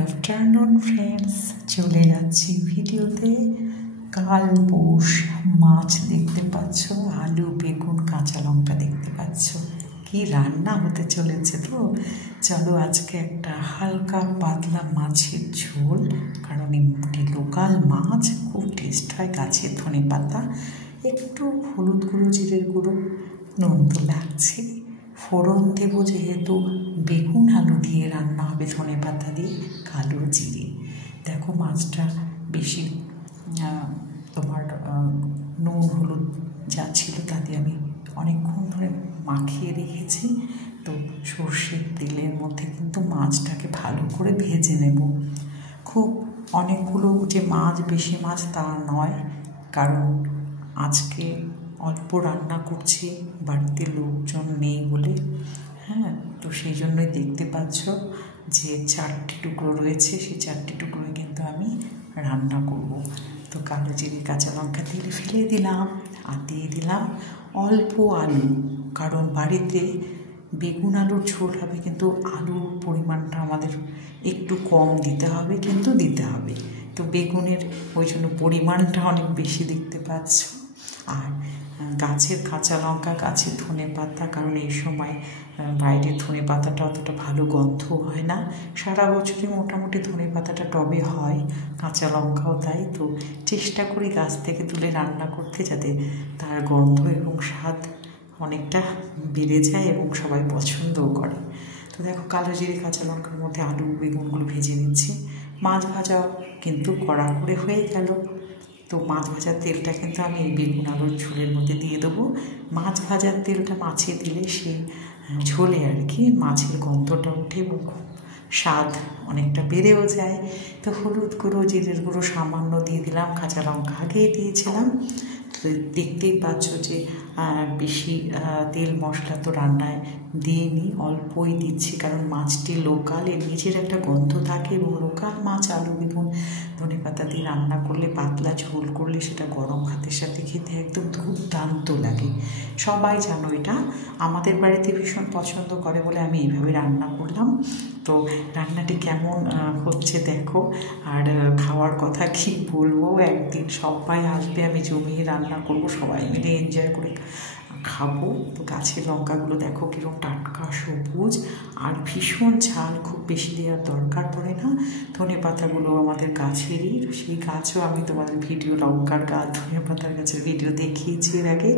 Afternoon friends, চলে যাচ্ছি ভিডিওতে। কালবোশ মাছ দেখতে পাচ্ছ, আলু বেগুন কাঁচা লঙ্কা দেখতে পাচ্ছ। কি রান্না হতে চলেছে! তো চলো আজকে একটা হালকা পাতলা মাছের ঝোল, কারণ এমনি লোকাল মাছ খুব টেস্ট হয়। গাছের ধনে পাতা, একটু হলুদ গুঁড়ো জিরের গুঁড়ো, নুন তো লাগছে। ফোড়ন দেবো যেহেতু বেগুন আলু দিয়ে রান্না হবে, ধনে পাতা দিয়ে, কালো জিরে। দেখো মাছটা বেশি তোমার নুন হলুদ যা ছিল তা দিয়ে আমি অনেকক্ষণ ধরে মাখিয়ে রেখেছি। তো সর্ষের তেলের মধ্যে কিন্তু মাছটাকে ভালো করে ভেজে নেব। খুব অনেকগুলো যে মাছ, বেশি মাছ তা নয়, কারণ আজকে অল্প রান্না করছি, বাড়িতে লোকজন নেই বলে। হ্যাঁ, তো সেই জন্যই দেখতে পাচ্ছ যে 4টি টুকরো রয়েছে, সেই 4টি টুকরোয় কিন্তু আমি রান্না করব। তো কালো জিরে কাঁচা লঙ্কা তেলে ফেলে দিলাম, আর দিয়ে দিলাম অল্প আলু, কারণ বাড়িতে বেগুন আলুর ঝোল হবে, কিন্তু আলুর পরিমাণটা আমাদের একটু কম দিতে হবে, কিন্তু দিতে হবে। তো বেগুনের ওই জন্য পরিমাণটা অনেক বেশি দেখতে পাচ্ছ। আর গাছের কাঁচা লঙ্কা, গাছের ধনে পাতা, কারণ এই সময় বাইরের ধনে পাতাটা অতটা ভালো গন্ধ হয় না। সারা বছরই মোটামুটি ধনে পাতাটা টবে হয়, কাঁচা লঙ্কাও তাই। তো চেষ্টা করি গাছ থেকে তুলে রান্না করতে, যাতে তার গন্ধ এবং স্বাদ অনেকটা বেড়ে যায় এবং সবাই পছন্দও করে। তো দেখো কালো জিরে কাঁচা লঙ্কার মধ্যে আলু বেগুনগুলো ভেজে নিচ্ছি। মাছ ভাজাও কিন্তু কড়া করে হয়ে গেল। তো মাছ ভাজার তেলটা কিন্তু আমি এই বেগুন আলুর ঝোলের মধ্যে দিয়ে দেবো। মাছ ভাজার তেলটা মাছে দিলে সেই ঝোলে আর কি মাছের গন্ধটা উঠে এবং স্বাদ অনেকটা বেড়েও যায়। তো হলুদ গুঁড়ো জিরের গুঁড়ো সামান্য দিয়ে দিলাম, কাঁচা লঙ্কা আগেই দিয়েছিলাম। তো দেখতেই পাচ্ছ যে বেশি তেল মশলা তো রান্নায় দিইনি, অল্পই দিচ্ছি, কারণ মাছটি লোকাল, এর নিজের একটা গন্ধ থাকে। এবং লোকাল মাছ আলু বেগুন ধনে পাতা দিয়ে রান্না করলে, পাতলা ঝোল করলে, সেটা গরম ভাতের সাথে খেতে একদম দুর্দান্ত লাগে। সবাই জানো এটা, আমাদের বাড়িতে ভীষণ পছন্দ করে বলে আমি এইভাবে রান্না করলাম। তো রান্নাটি কেমন হচ্ছে দেখো। আর খাওয়ার কথা কি বলবো, একদিন সবাই আসবে, আমি জমিয়ে রান্না করব, সবাই মিলে এনজয় করে খাবো। তো গাছের লঙ্কাগুলো দেখো কীরকম টাটকা সবুজ, আর ভীষণ ঝাল, খুব বেশি দেওয়ার দরকার পড়ে না। ধনে পাতাগুলো আমাদের গাছেরই, সেই গাছও আমি তোমাদের ভিডিও, লঙ্কার গাছ ধনে পাতার গাছের ভিডিও দেখিয়েছি এর আগে।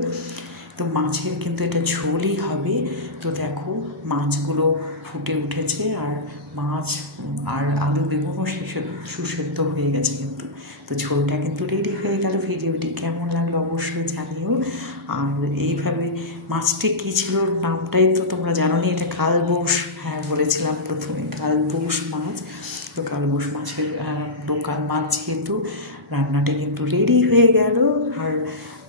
তো মাছের কিন্তু এটা ঝোলই হবে। তো দেখো মাছগুলো ফুটে উঠেছে, আর মাছ আর আলু বেগুনও সুসেদ্ধ হয়ে গেছে কিন্তু। তো ঝোলটা কিন্তু রেডি হয়ে গেল। ভিডিওটি কেমন লাগলো অবশ্যই জানিও। আর এইভাবে মাছটি কী ছিল, নামটাই তো তোমরা জানো নি, এটা কালবোশ। হ্যাঁ, বলেছিলাম প্রথমে কালবোশ মাছ। তো কালবোশ মাছের লোকাল মাছ যেহেতু, রান্নাটা কিন্তু রেডি হয়ে গেল। আর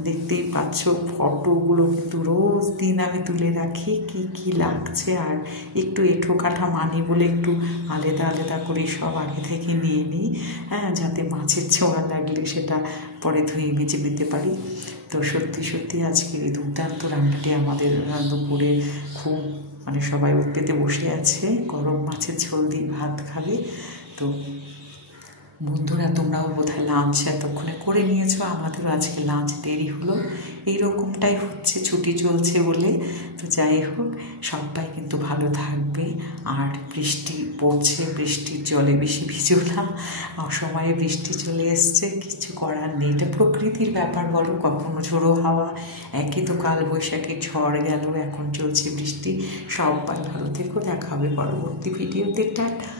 দেখতেই পাচ্ছ ফটোগুলো কিন্তু রোজ দিন আমি তুলে রাখি, কি কি লাগছে। আর একটু এঁঠো কাঠা মানি বলে একটু আলাদা আলাদা করে সব আগে থেকে নিয়ে নিই, হ্যাঁ, যাতে মাছের ছোঁয়া লাগলে সেটা পরে ধুয়ে বেঁচে দিতে পারি। তো সত্যি সত্যি আজকে এই দুর্দান্ত রান্নাটি আমাদের দুপুরে খুব সবাই পেতে বসে আছে, গরম মাছের ঝোল দিয়ে ভাত খাবে। তো বন্ধুরা, তোমরাও বোধহয় লাঞ্চ এতক্ষণে করে নিয়েছো, আমাদেরও আজকে লাঞ্চ দেরি হলো। এইরকমটাই হচ্ছে, ছুটি চলছে বলে। তো যাই হোক, সবাই কিন্তু ভালো থাকবে। আর বৃষ্টি পড়ছে, বৃষ্টির জলে বেশি ভিজো না, অসময়ে বৃষ্টি চলে এসছে, কিছু করার নেই, এটা প্রকৃতির ব্যাপার বলো। কখনো ঝোড়ো হাওয়া, একই তো কাল বৈশাখী ঝড় গেল, এখন চলছে বৃষ্টি। সবাই ভালো থেকো, দেখা হবে পরবর্তী ভিডিওতে। টাটা।